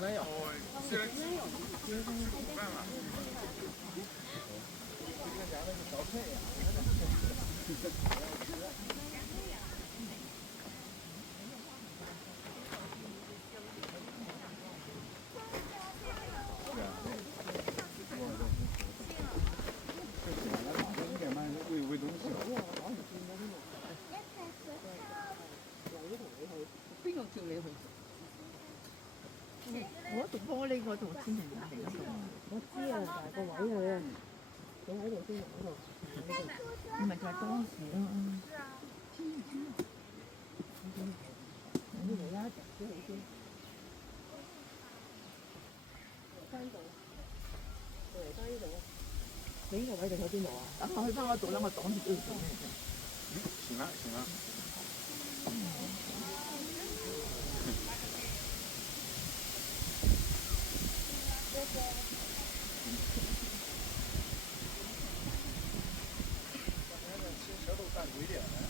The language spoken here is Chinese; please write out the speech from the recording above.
没有。哦，吃了吃午饭了。这个家那个烧菜呀，喂东西。邊個叫你去？我讀玻璃嗰度先係嚟嗰度。我知啊，但係個位啊，你喺度先喺度。你咪就係當時咯。你嚟啦，直咗去先。翻呢度，嚟翻呢度。你呢個位定喺邊度啊？等我去翻嗰度啦，我擋住都要做咩啫？行了行了。舌头淡鬼脸了。